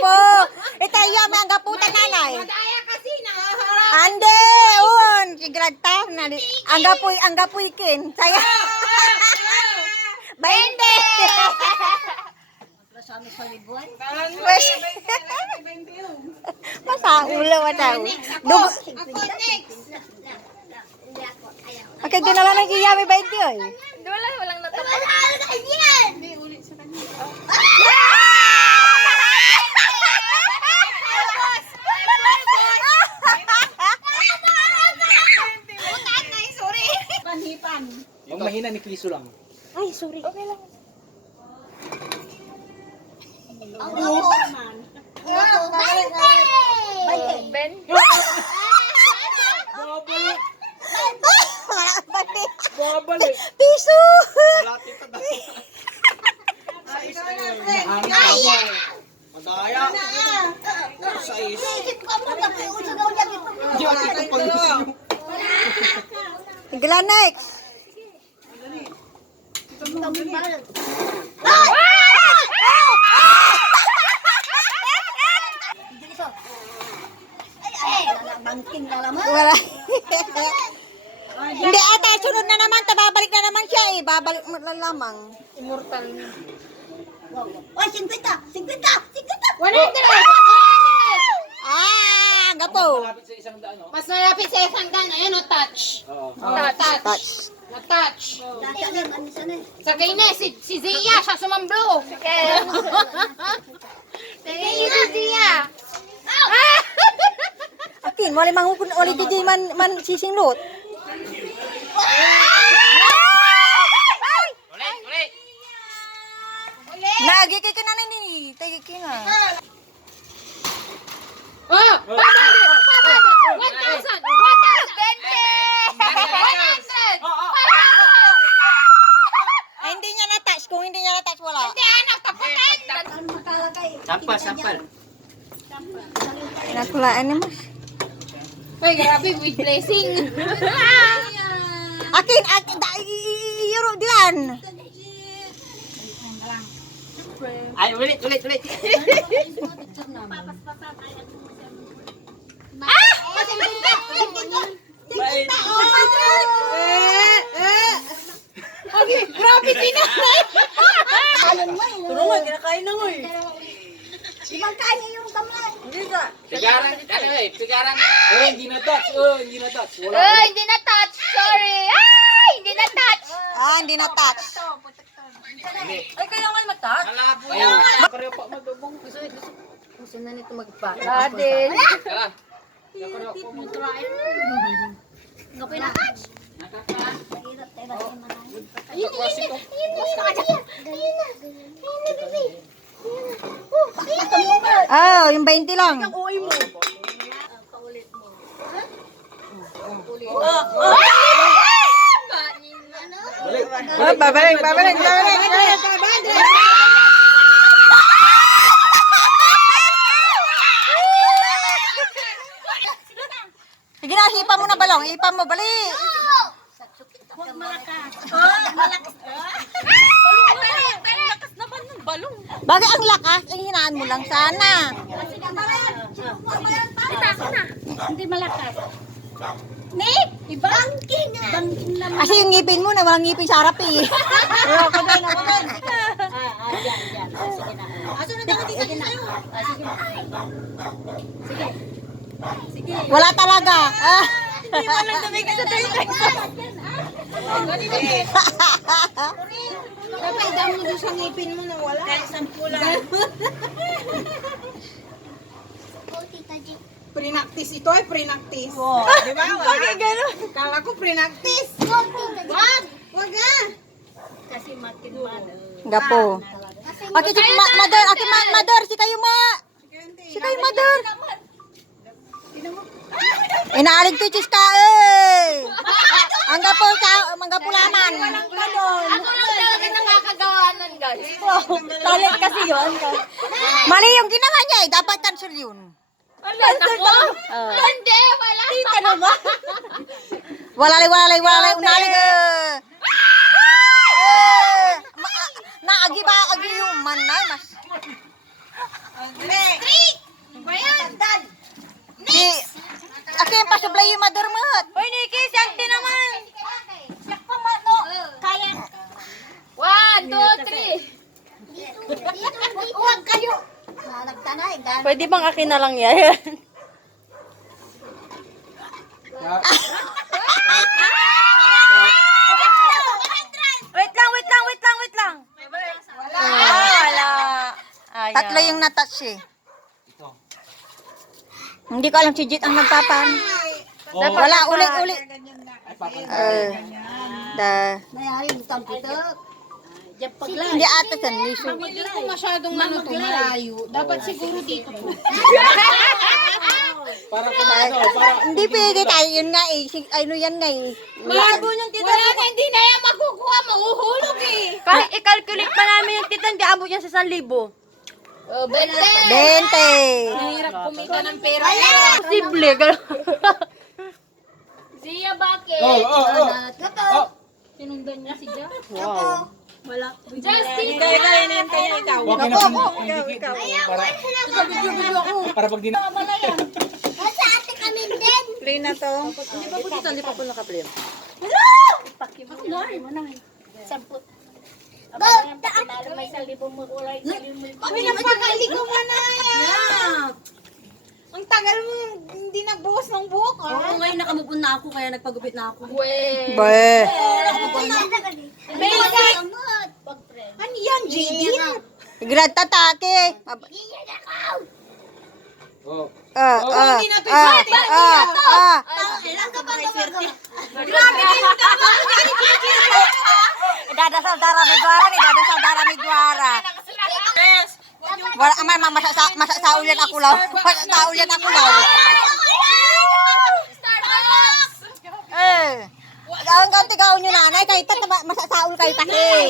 po. Itayo may ang gaputan nanay. Madaya kasi naharap. Ande, un, sigrata na. Ang gapoy kin. Saya. 20. Wes. Masa ulo mata. Dugo. Ako next. Okay, dinala na kiya may 20 oy. Walang natapos. Hindi ulit sa kanya. Panhipan. Yung mahina ni Kriso lang. Ay, sorry. Okay lang. Ben? Babalik! Wala ka balik. Babalik! Piso. Malapit pa daw. Madaya! Sais! Diyan ito pang Tigla next. Wala. Hindi ata, sunod na naman. Babalik na naman siya eh. Babalik mo lang lamang. Immortal niya. Oy, 50! 50! 50! 100! Ah, gapo. malapit sa isang daan, no? Mas malapit sa isang dan. Ayan o, touch. Oo. Touch. Touch. Na-touch. ano Sa kanya, si Zia, siya sumamblo. Okay. Sige, si Zia. Akin, wala manghukun ulit di man sisinglot. Lagi kay kana ni, tagi kina. Oh, 500! 1,000! 1,000! 100! Ay, hindi niya na-touch. Kung hindi niya na-touch, wala. Hindi, anak, taputin! Sampal! Nakulaan naman. Uy, grabe, with blessing. Akin, euro diyan. Ay, ulit! Bye! Grabe, tinanay! Tulungan, kinakain na mo eh. Pigaran! Ano eh? Pigaran! Hindi na touch! Wala! Hindi na touch. Sorry. Ay, hindi na touch. Ah, hindi na-touch. Ay, kailangan ma-touch. Malabo yan! Pareho pa magdubong. Gusto na nito magpa. Din. Kala! Pareho pa magdubong. Oh, yung 20 lang. Oh, babalik. Sige na, hipa mo na balong. Hipa mo, bali. Bagay ang lakas, ay hinaan mo lang sana. Hindi malakas. Nick! Ibangking! Bangking naman. Kasi yung ngipin mo na, walang ngipin sa harap eh. Ako din. Yan. Sige na. Aso na daw dito sa'yo. Sige. Wala talaga. Ah. Hindi mo lang tumigil sa tayo. Dapat dam mo doon sa ngipin mo na wala. Kahit 10 lang. Prenactis ito ay prenactis. Wow. Di ba? Bakit gano'n? Kala ko prenactis. Wag! Wag ah! Kasi makin-man. Gapo. Okay, si mother, mother, si kayo Si kayo mother. Inaalig to chis ka eh. Ang gapo laman. Ako lang talaga nakakagawa nun, guys. Talent kasi yun. Mali yung ginawa niya eh. Dapat cancel yun. Ako? Hindi, wala. Tita na ba? Walay. Unalig eh. Naagi ba? Agi yung man na. Mas. Pwede bang akin na lang yan? Wait lang. Wala. Tatlo yung natouch eh. Ito. Hindi ko alam si Jit ang nagpapan. Wala, uli. Ay, papa. Hindi ata sa niso. Hindi ko masyadong malayo. Dapat siguro dito po. Para kung ano, para... Hindi pwede tayo yun nga eh. Ano yan nga eh. Bago yung tita. Wala na, hindi na yan makukuha. Mahuhulog eh. Kahit i-calculate pa namin yung titan, di abot yan sa 1,000. 20. 20. Mahirap kumita ng pera. Posible. Siya bakit? Oh. Sinundan niya si Jack. Wow. Justin. Ikaw. Huwag ka na pindikit. Para pag dina... Play na to. Hindi pa po naka-play. Samput. Abangan pa tinalo may 1,000 mo kulay. Kami na pagkali ko manaya. Ang tagal mo, hindi nagbuhos ng buhok ah. Oo, ngayon nakamupon na ako, kaya nagpagupit na ako. Be. Ano yan, JD? Grad tatake. Oh. Hindi na to swerte. Dadasal dara may gwara ni, dadasal dara may gwara. Wala aman masasaulan ako law. Masasaulan ako law. Ang kaunti gaon nyo nanay, kahit masasaul kayo kasi.